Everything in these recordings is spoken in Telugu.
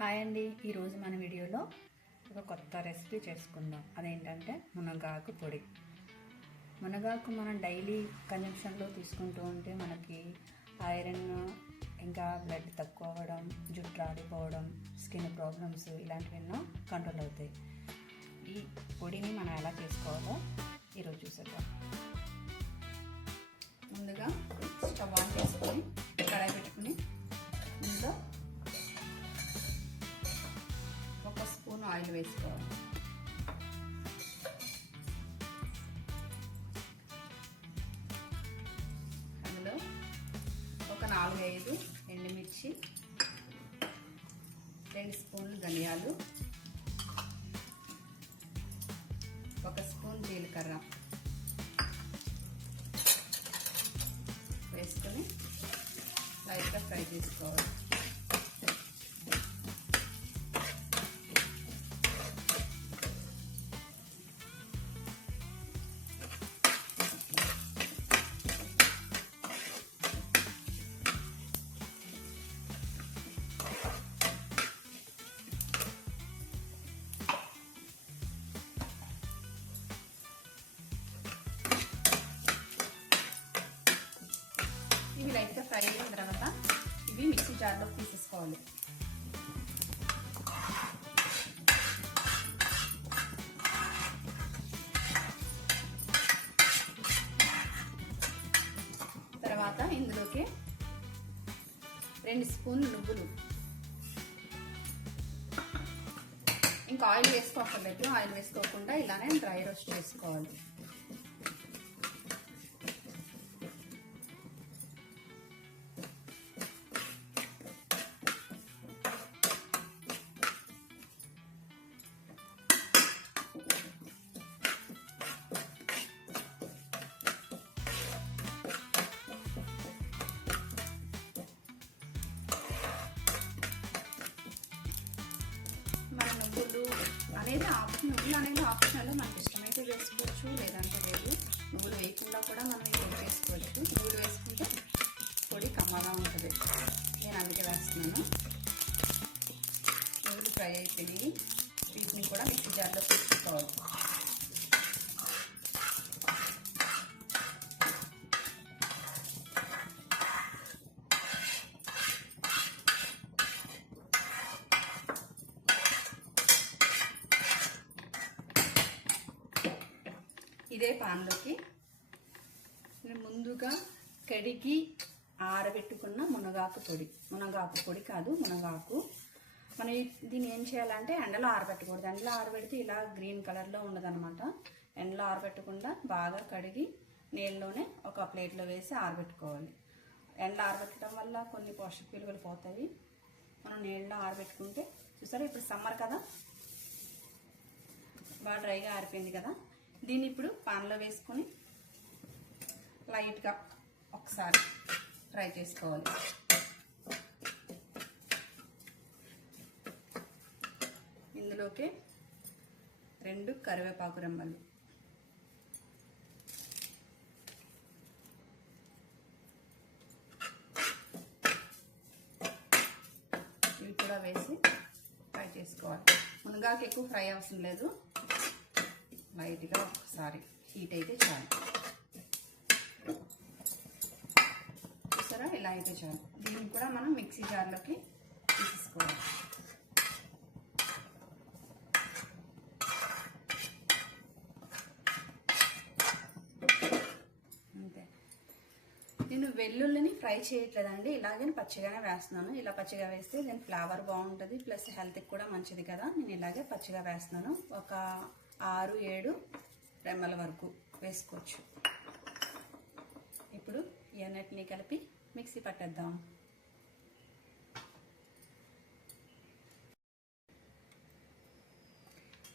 హాయ్ అండి, ఈరోజు మన వీడియోలో ఒక కొత్త రెసిపీ చేసుకుందాం. అదేంటంటే మునగాకు పొడి. మునగాకు మనం డైలీ కన్జంప్షన్లో తీసుకుంటూ ఉంటే మనకి ఐరన్, ఇంకా బ్లడ్ తక్కువ అవ్వడం, జుట్టు రాలిపోవడం, స్కిన్ ప్రాబ్లమ్స్ ఇలాంటివి ఎన్నో కంట్రోల్ అవుతాయి. ఈ పొడిని మనం ఎలా చేసుకోవాలో ఈరోజు చూసేద్దాం. ముందుగా స్టవ్ ఆన్ చేసుకొని కడాయి పెట్టుకుని ఇందులో స్పూన్ ఆయిల్ వేసుకోవాలి. అందులో ఒక 4-5 ఎండుమిర్చి, 2 స్పూన్లు ధనియాలు, 1 స్పూన్ జీలకర్ర వేసుకొని లైట్గా ఫ్రై చేసుకోవాలి. ఇవి లైట్గా ఫ్రై అయిన తర్వాత ఇవి మిక్సీ జార్లో తీసేసుకోవాలి. తర్వాత ఇందులోకి 2 స్పూన్లు నువ్వులు, ఇంకా ఆయిల్ వేసుకోకర్లేదు. ఆయిల్ వేసుకోకుండా ఇలానే డ్రై రోస్ట్ చేసుకోవాలి. నువ్వులు అనేది ఆప్షనల్, మనకి ఇష్టమైతే వేసుకోవచ్చు, లేదంటే లేదు. నువ్వులు వేయకుండా కూడా మనం ఈ పొడి వేసుకోవచ్చు. నువ్వులు వేసుకుంటే పొడి కమ్మగా ఉంటుంది. నేను అందుకే వేస్తున్నాను. నువ్వులు ఫ్రై అయిపోయి వీటిని కూడా మిక్సీ జార్లో తీసుకోవాలి. ఇదే పాన్లోకి ముందుగా కడిగి ఆరబెట్టుకున్న మునగాకు పొడి కాదు, మునగాకు. మనం దీన్ని ఏం చేయాలంటే ఎండలో ఆరబెట్టకూడదు. ఎండలో ఆరబెడితే ఇలా గ్రీన్ కలర్లో ఉండదన్నమాట. ఎండలో ఆరబెట్టకుండా బాగా కడిగి నీళ్ళలోనే ఒక ప్లేట్లో వేసి ఆరబెట్టుకోవాలి. ఎండలో ఆరబెట్టడం వల్ల కొన్ని పోషక విలువలు పోతాయి. మనం నీళ్ళలో ఆరబెట్టుకుంటే చూసారా, ఇప్పుడు సమ్మర్ కదా, బాగా డ్రైగా ఆరిపోయింది కదా. దీన్ని ఇప్పుడు పాన్లో వేసుకొని లైట్గా ఒకసారి ఫ్రై చేసుకోవాలి. ఇందులోకి 2 కరివేపాకు రెమ్మలు, ఇవి కూడా వేసి ఫ్రై చేసుకోవాలి. మునగాకు ఎక్కువ ఫ్రై అవసరం లేదు, లైట్గా ఒకసారి హీట్ అయితే చాలు. చూసారా, ఇలా అయితే చాలు. దీన్ని కూడా మనం మిక్సీ జార్లోకి తీసుకోవాలి. అంతే. నేను వెల్లుల్లిని ఫ్రై చేయట్లేదండి, ఇలాగే పచ్చిగానే వేస్తున్నాను. ఇలా పచ్చిగా వేస్తే దీని ఫ్లేవర్ బాగుంటుంది, ప్లస్ హెల్త్కి కూడా మంచిది కదా. నేను ఇలాగే పచ్చిగా వేస్తున్నాను. ఒక 6-7 రెమ్మల వరకు వేసుకోవచ్చు. ఇప్పుడు ఈ అన్నిటిని కలిపి మిక్సీ పట్టేద్దాం.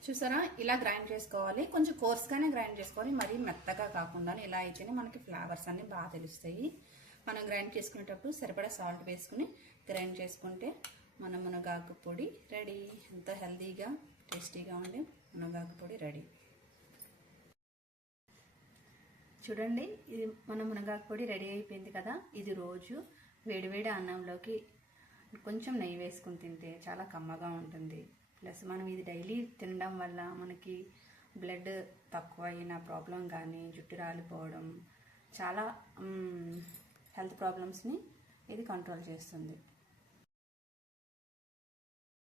చూసారా, ఇలా గ్రైండ్ చేసుకోవాలి. కొంచెం కోర్స్గానే గ్రైండ్ చేసుకోవాలి, మరీ మెత్తగా కాకుండా. ఇలా అయితేనే మనకి ఫ్లేవర్స్ అన్నీ బాగా తెలుస్తాయి. మనం గ్రైండ్ చేసుకునేటప్పుడు సరిపడా సాల్ట్ వేసుకుని గ్రైండ్ చేసుకుంటే మన మునగాకు పొడి రెడీ. ఎంత హెల్తీగా టేస్టీగా ఉండే మునగాకు పొడి రెడీ. చూడండి, ఇది మన మునగాకు పొడి రెడీ అయిపోయింది కదా. ఇది రోజు వేడివేడి అన్నంలోకి కొంచెం నెయ్యి వేసుకుని తింటే చాలా కమ్మగా ఉంటుంది. ప్లస్ మనం ఇది డైలీ తినడం వల్ల మనకి బ్లడ్ తక్కువ అయిన ప్రాబ్లం కానీ, జుట్టు రాలిపోవడం, చాలా హెల్త్ ప్రాబ్లమ్స్ని ఇది కంట్రోల్ చేస్తుంది.